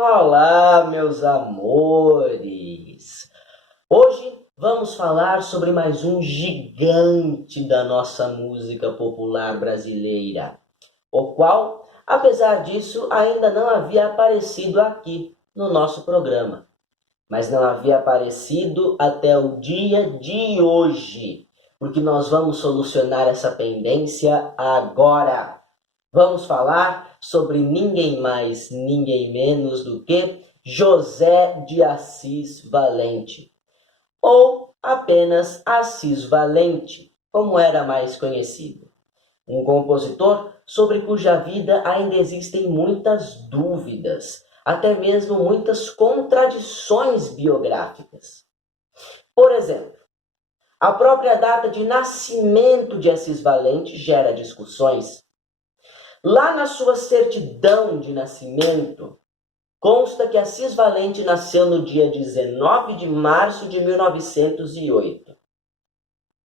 Olá, meus amores! Hoje vamos falar sobre mais um gigante da nossa música popular brasileira, o qual, apesar disso, ainda não havia aparecido aqui no nosso programa. Mas não havia aparecido até o dia de hoje, porque nós vamos solucionar essa pendência agora. Vamos falar sobre ninguém mais, ninguém menos do que José de Assis Valente, ou apenas Assis Valente, como era mais conhecido. Um compositor sobre cuja vida ainda existem muitas dúvidas, até mesmo muitas contradições biográficas. Por exemplo, a própria data de nascimento de Assis Valente gera discussões. Lá na sua certidão de nascimento, consta que Assis Valente nasceu no dia 19 de março de 1908.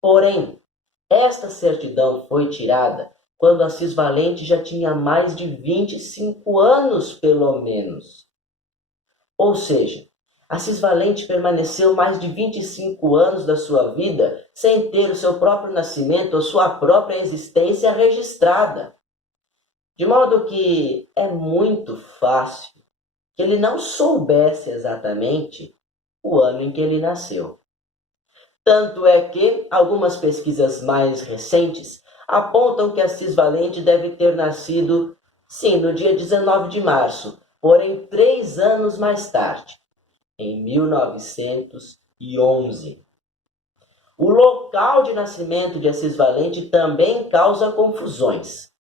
Porém, esta certidão foi tirada quando Assis Valente já tinha mais de 25 anos, pelo menos. Ou seja, Assis Valente permaneceu mais de 25 anos da sua vida sem ter o seu próprio nascimento ou sua própria existência registrada. De modo que é muito fácil que ele não soubesse exatamente o ano em que ele nasceu. Tanto é que algumas pesquisas mais recentes apontam que Assis Valente deve ter nascido, sim, no dia 19 de março, porém 3 anos mais tarde, em 1911. O local de nascimento de Assis Valente também causa confusões.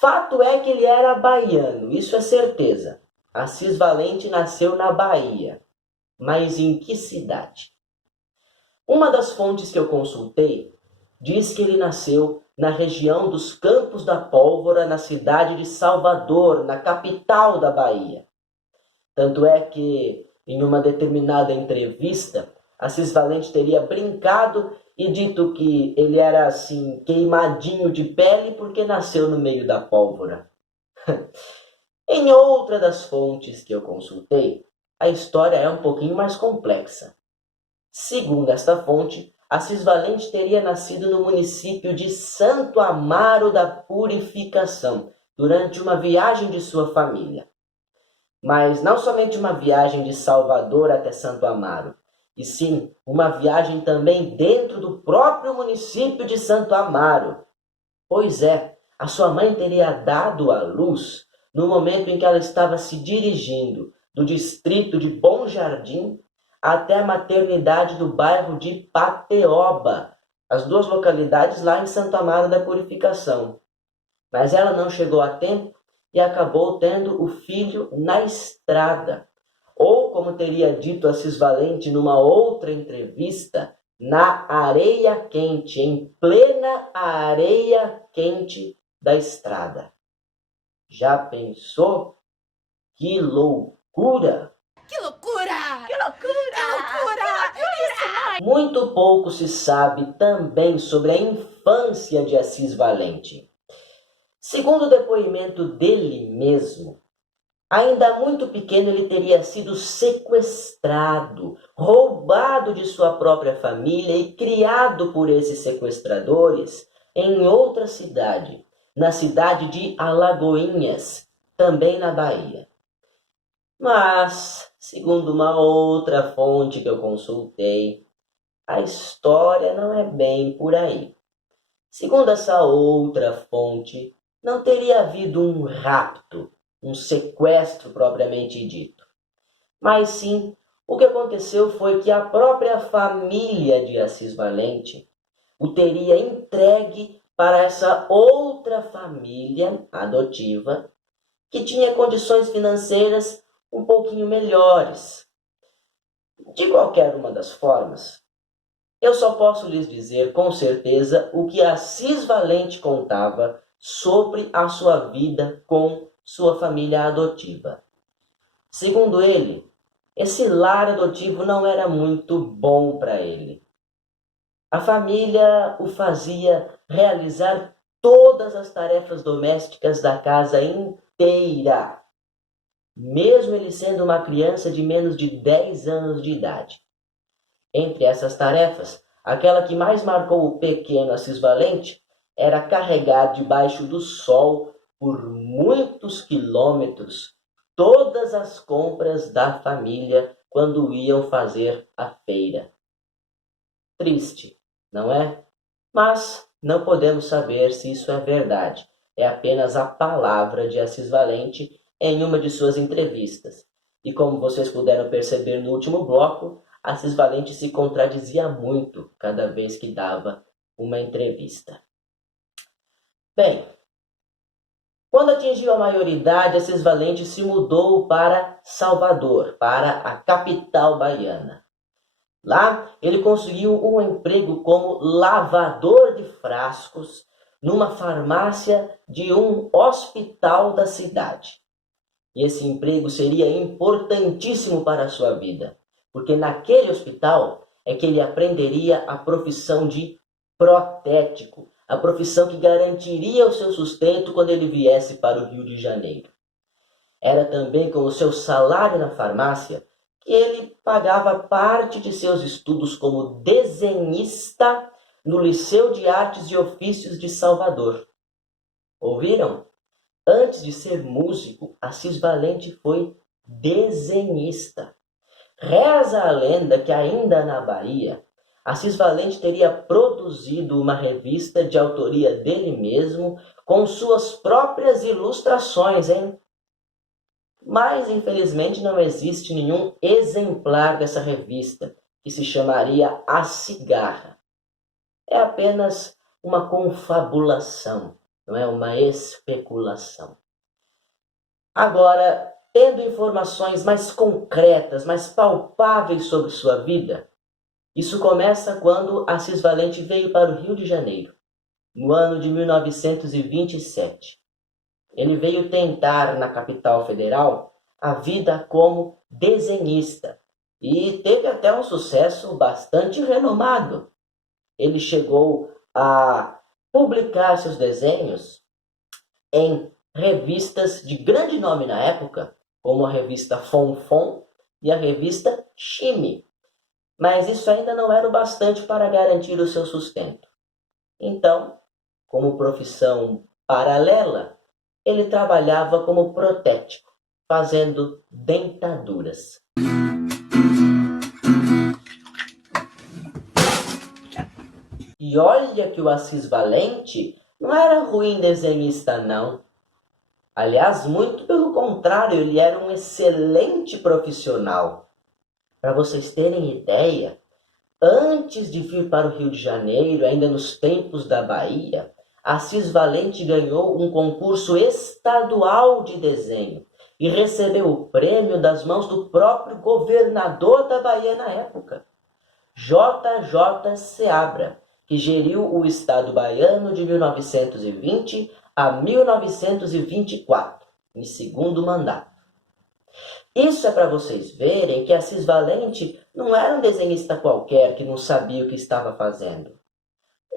Fato é que ele era baiano, isso é certeza. Assis Valente nasceu na Bahia. Mas em que cidade? Uma das fontes que eu consultei diz que ele nasceu na região dos Campos da Pólvora, na cidade de Salvador, na capital da Bahia. Tanto é que, em uma determinada entrevista, Assis Valente teria brincado e dito que ele era assim, queimadinho de pele porque nasceu no meio da pólvora. Em outra das fontes que eu consultei, a história é um pouquinho mais complexa. Segundo esta fonte, Assis Valente teria nascido no município de Santo Amaro da Purificação, durante uma viagem de sua família. Mas não somente uma viagem de Salvador até Santo Amaro, e sim uma viagem também dentro do próprio município de Santo Amaro. Pois é, a sua mãe teria dado à luz no momento em que ela estava se dirigindo do distrito de Bom Jardim até a maternidade do bairro de Pateoba, as duas localidades lá em Santo Amaro da Purificação. Mas ela não chegou a tempo e acabou tendo o filho na estrada. Ou, como teria dito Assis Valente numa outra entrevista, na areia quente, em plena areia quente da estrada. Já pensou? Que loucura! Que loucura! Que loucura! Que loucura! Isso, mãe! Muito pouco se sabe também sobre a infância de Assis Valente. Segundo o depoimento dele mesmo, ainda muito pequeno ele teria sido sequestrado, roubado de sua própria família e criado por esses sequestradores em outra cidade, na cidade de Alagoinhas, também na Bahia. Mas, segundo uma outra fonte que eu consultei, a história não é bem por aí. Segundo essa outra fonte, não teria havido um rapto, um sequestro propriamente dito. Mas sim, o que aconteceu foi que a própria família de Assis Valente o teria entregue para essa outra família adotiva que tinha condições financeiras um pouquinho melhores. De qualquer uma das formas, eu só posso lhes dizer com certeza o que Assis Valente contava sobre a sua vida com sua família adotiva. Segundo ele, esse lar adotivo não era muito bom para ele. A família o fazia realizar todas as tarefas domésticas da casa inteira. mesmo ele sendo uma criança de menos de 10 anos de idade. Entre essas tarefas, aquela que mais marcou o pequeno Assis Valente era carregar debaixo do sol, por muitos quilômetros, todas as compras da família quando iam fazer a feira. Triste, não é? Mas não podemos saber se isso é verdade. É apenas a palavra de Assis Valente em uma de suas entrevistas. E como vocês puderam perceber no último bloco, Assis Valente se contradizia muito cada vez que dava uma entrevista. Bem, quando atingiu a maioridade, Assis Valente se mudou para Salvador, para a capital baiana. Lá, ele conseguiu um emprego como lavador de frascos numa farmácia de um hospital da cidade. E esse emprego seria importantíssimo para a sua vida, porque naquele hospital é que ele aprenderia a profissão de protético, a profissão que garantiria o seu sustento quando ele viesse para o Rio de Janeiro. Era também com o seu salário na farmácia que ele pagava parte de seus estudos como desenhista no Liceu de Artes e Ofícios de Salvador. Ouviram? Antes de ser músico, Assis Valente foi desenhista. Reza a lenda que ainda na Bahia, Assis Valente teria produzido uma revista de autoria dele mesmo, com suas próprias ilustrações, hein? Mas, infelizmente, não existe nenhum exemplar dessa revista, que se chamaria A Cigarra. É apenas uma confabulação, não é uma especulação. Agora, tendo informações mais concretas, mais palpáveis sobre sua vida, isso começa quando Assis Valente veio para o Rio de Janeiro, no ano de 1927. Ele veio tentar na capital federal a vida como desenhista e teve até um sucesso bastante renomado. Ele chegou a publicar seus desenhos em revistas de grande nome na época, como a revista Fonfon e a revista Chime. Mas isso ainda não era o bastante para garantir o seu sustento. Então, como profissão paralela, ele trabalhava como protético, fazendo dentaduras. E olha que o Assis Valente não era ruim desenhista, não. Aliás, muito pelo contrário, ele era um excelente profissional. Para vocês terem ideia, antes de vir para o Rio de Janeiro, ainda nos tempos da Bahia, Assis Valente ganhou um concurso estadual de desenho e recebeu o prêmio das mãos do próprio governador da Bahia na época, J.J. Seabra, que geriu o estado baiano de 1920 a 1924, em segundo mandato. Isso é para vocês verem que Assis Valente não era um desenhista qualquer que não sabia o que estava fazendo.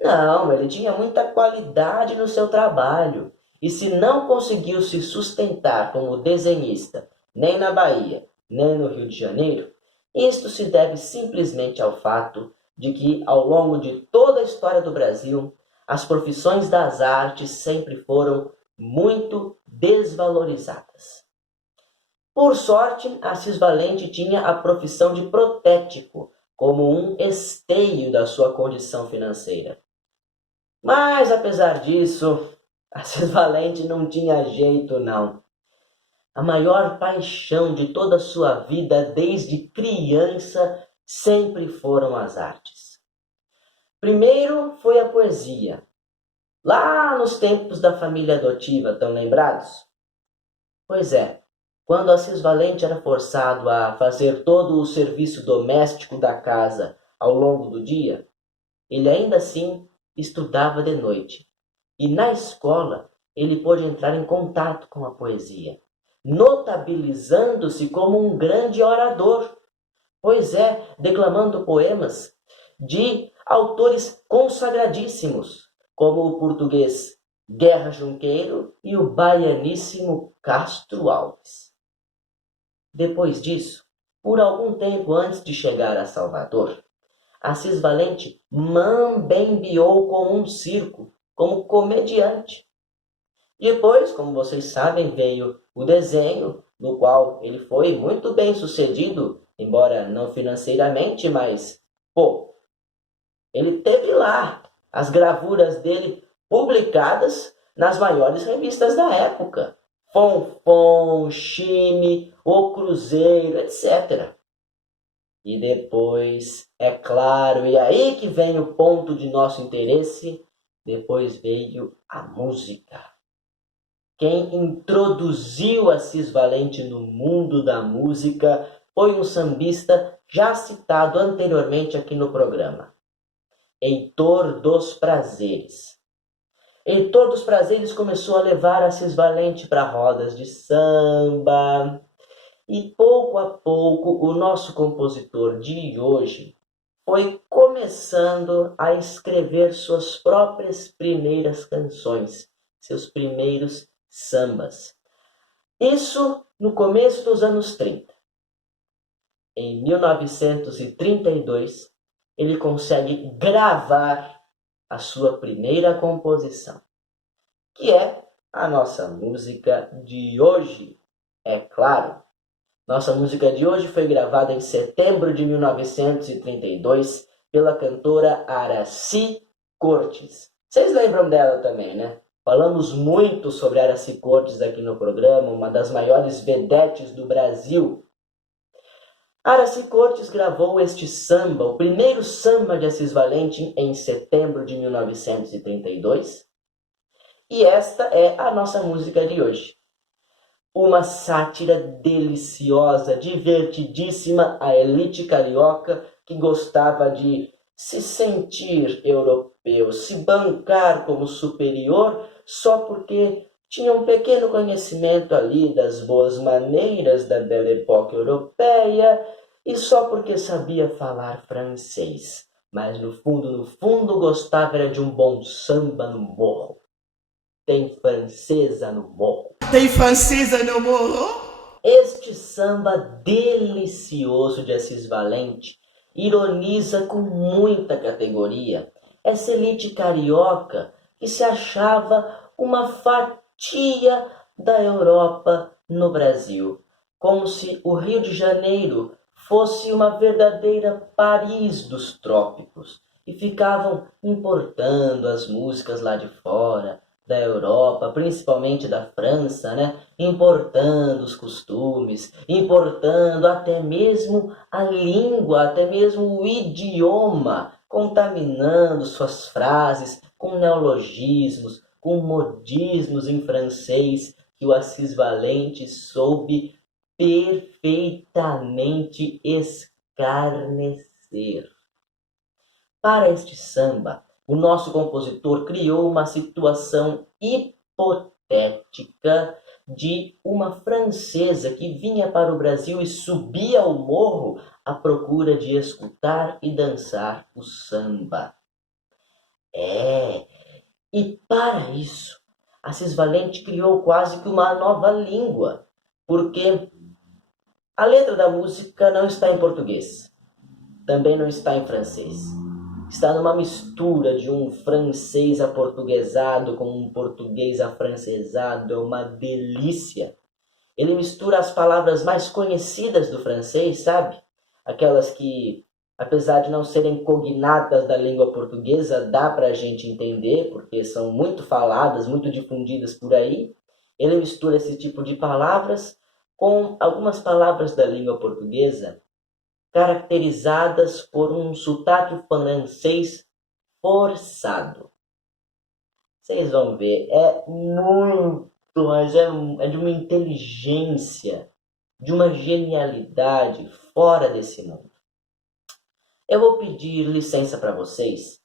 Não, ele tinha muita qualidade no seu trabalho. E se não conseguiu se sustentar como desenhista, nem na Bahia, nem no Rio de Janeiro, isto se deve simplesmente ao fato de que, ao longo de toda a história do Brasil, as profissões das artes sempre foram muito desvalorizadas. Por sorte, Assis Valente tinha a profissão de protético como um esteio da sua condição financeira. Mas, apesar disso, Assis Valente não tinha jeito, não. A maior paixão de toda a sua vida, desde criança, sempre foram as artes. Primeiro foi a poesia. Lá nos tempos da família adotiva, estão lembrados? Pois é, quando Assis Valente era forçado a fazer todo o serviço doméstico da casa ao longo do dia, ele ainda assim estudava de noite. E na escola ele pôde entrar em contato com a poesia, notabilizando-se como um grande orador. Pois é, declamando poemas de autores consagradíssimos, como o português Guerra Junqueiro e o baianíssimo Castro Alves. Depois disso, por algum tempo antes de chegar a Salvador, Assis Valente mambembeou com um circo, como comediante. Depois, como vocês sabem, veio o desenho, no qual ele foi muito bem sucedido, embora não financeiramente, mas, ele teve lá as gravuras dele publicadas nas maiores revistas da época. Fonfon, Chime, O Cruzeiro, etc. E depois, é claro, e aí que vem o ponto de nosso interesse, depois veio a música. Quem introduziu Assis Valente no mundo da música foi um sambista já citado anteriormente aqui no programa, Heitor dos Prazeres. Heitor dos Prazeres começou a levar Assis Valente para rodas de samba, e pouco a pouco o nosso compositor de hoje foi começando a escrever suas próprias primeiras canções, seus primeiros sambas. Isso no começo dos anos 30. Em 1932, ele consegue gravar a sua primeira composição, que é a nossa música de hoje, é claro. Nossa música de hoje foi gravada em setembro de 1932 pela cantora Aracy Cortes. Vocês lembram dela também, né? Falamos muito sobre Aracy Cortes aqui no programa, uma das maiores vedetes do Brasil. Aracy Cortes gravou este samba, o primeiro samba de Assis Valente, em setembro de 1932. E esta é a nossa música de hoje. Uma sátira deliciosa, divertidíssima à elite carioca que gostava de se sentir europeu, se bancar como superior só porque tinha um pequeno conhecimento ali das boas maneiras da Belle Époque europeia e só porque sabia falar francês. Mas no fundo, gostava era de um bom samba no morro. Tem francesa no morro. Tem francesa no morro? Este samba delicioso de Assis Valente ironiza com muita categoria essa elite carioca que se achava uma fatia da Europa no Brasil, como se o Rio de Janeiro fosse uma verdadeira Paris dos trópicos, e ficavam importando as músicas lá de fora, da Europa, principalmente da França, né? Importando os costumes, importando até mesmo a língua, até mesmo o idioma, contaminando suas frases com neologismos, com modismos em francês que o Assis Valente soube perfeitamente escarnecer. Para este samba, o nosso compositor criou uma situação hipotética de uma francesa que vinha para o Brasil e subia ao morro à procura de escutar e dançar o samba. E para isso, Assis Valente criou quase que uma nova língua, porque a letra da música não está em português, também não está em francês. Está numa mistura de um francês aportuguesado com um português afrancesado. É uma delícia. Ele mistura as palavras mais conhecidas do francês, sabe? Aquelas que, apesar de não serem cognatas da língua portuguesa, dá para a gente entender, porque são muito faladas, muito difundidas por aí. Ele mistura esse tipo de palavras com algumas palavras da língua portuguesa, caracterizadas por um sotaque francês forçado. Vocês vão ver, mas é de uma inteligência, de uma genialidade fora desse mundo. Eu vou pedir licença para vocês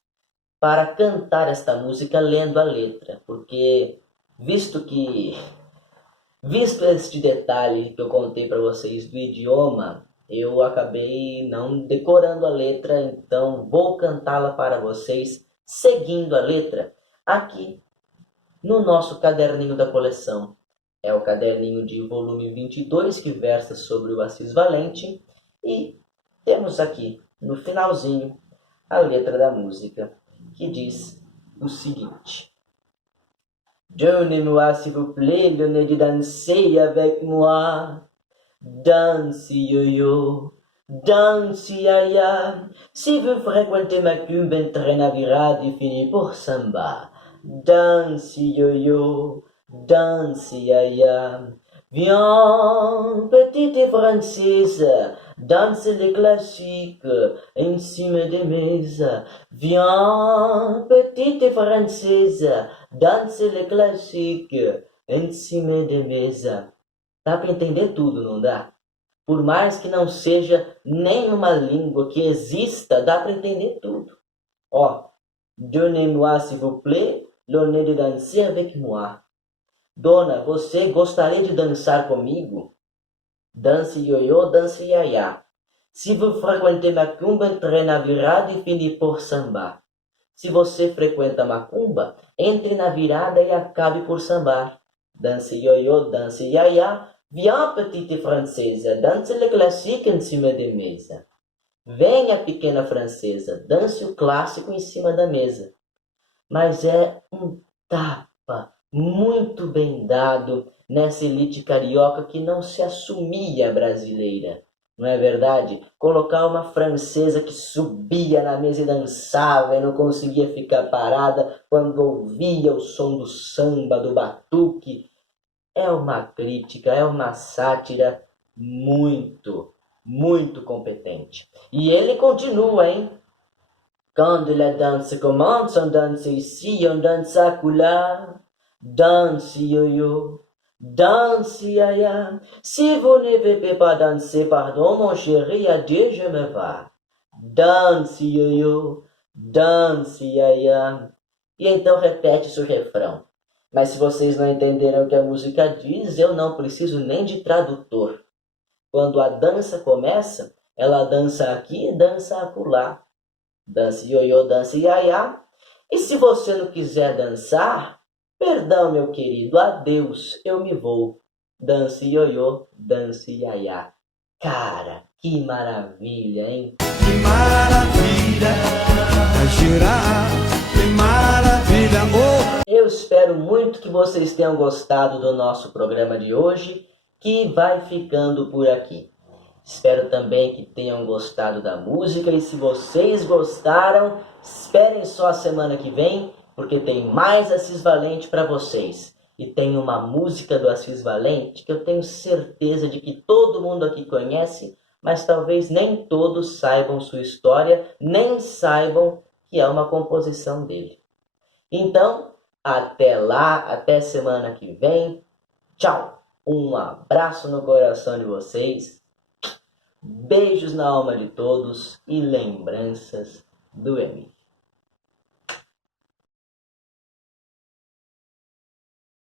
para cantar esta música lendo a letra, porque visto este detalhe que eu contei para vocês do idioma, eu acabei não decorando a letra, então vou cantá-la para vocês, seguindo a letra, aqui no nosso caderninho da coleção, É o caderninho de volume 22 que versa sobre o Assis Valente. E temos aqui, no finalzinho, a letra da música, que diz o seguinte: Donnez-moi s'il vous plaît le nez de danser avec moi. Danse yo-yo, danse ya-ya. Si vous fréquentez ma cube, entraîne à virade et finit pour samba. Danse yo-yo, danse ya-ya. Viens, petite française, danse les classiques en cima des mesas. Viens, petite française, danse les classiques en cima des mesas. Dá para entender tudo, não dá? Por mais que não seja nenhuma língua que exista, dá para entender tudo. Ó, donnez-moi s'il vous plaît l'honneur de danser avec moi. Dona, você gostaria de dançar comigo? Danse ioiô, danse iaiá. Se vous frequentez macumba, entre na virada e finir por sambar. Se você frequenta macumba, entre na virada e acabe por sambar. Danse ioiô, danse iaiá. Viens, petite francesa, danse le classique em cima de mesa. Venha, pequena francesa, dance o clássico em cima da mesa. Mas é um tapa muito bem dado nessa elite carioca que não se assumia brasileira. Não é verdade? Colocar uma francesa que subia na mesa e dançava e não conseguia ficar parada quando ouvia o som do samba, do batuque. É uma crítica, é uma sátira muito, muito competente. E ele continua, hein? Quand la danse commence, on danse ici, on danse acolá. Danse yo-yo, danse ya-ya. Si vous ne pouvez pas danser, pardon mon chéri, adieu, je me vais. Danse yo-yo, danse ya-ya. E então repete-se o refrão. Mas se vocês não entenderam o que a música diz, eu não preciso nem de tradutor. Quando a dança começa, ela dança aqui e dança acolá. Dança ioiô, dança iaiá. E se você não quiser dançar, perdão, meu querido, adeus, eu me vou. Dança ioiô, dança iaiá. Cara, que maravilha, hein? Que maravilha, vai girar, que maravilha, oh! Eu espero muito que vocês tenham gostado do nosso programa de hoje, que vai ficando por aqui. Espero também que tenham gostado da música e se vocês gostaram, esperem só a semana que vem, porque tem mais Assis Valente para vocês. E tem uma música do Assis Valente que eu tenho certeza de que todo mundo aqui conhece, mas talvez nem todos saibam sua história, nem saibam que é uma composição dele. Então, até lá, até semana que vem. Tchau! Um abraço no coração de vocês. Beijos na alma de todos e lembranças do Emílio.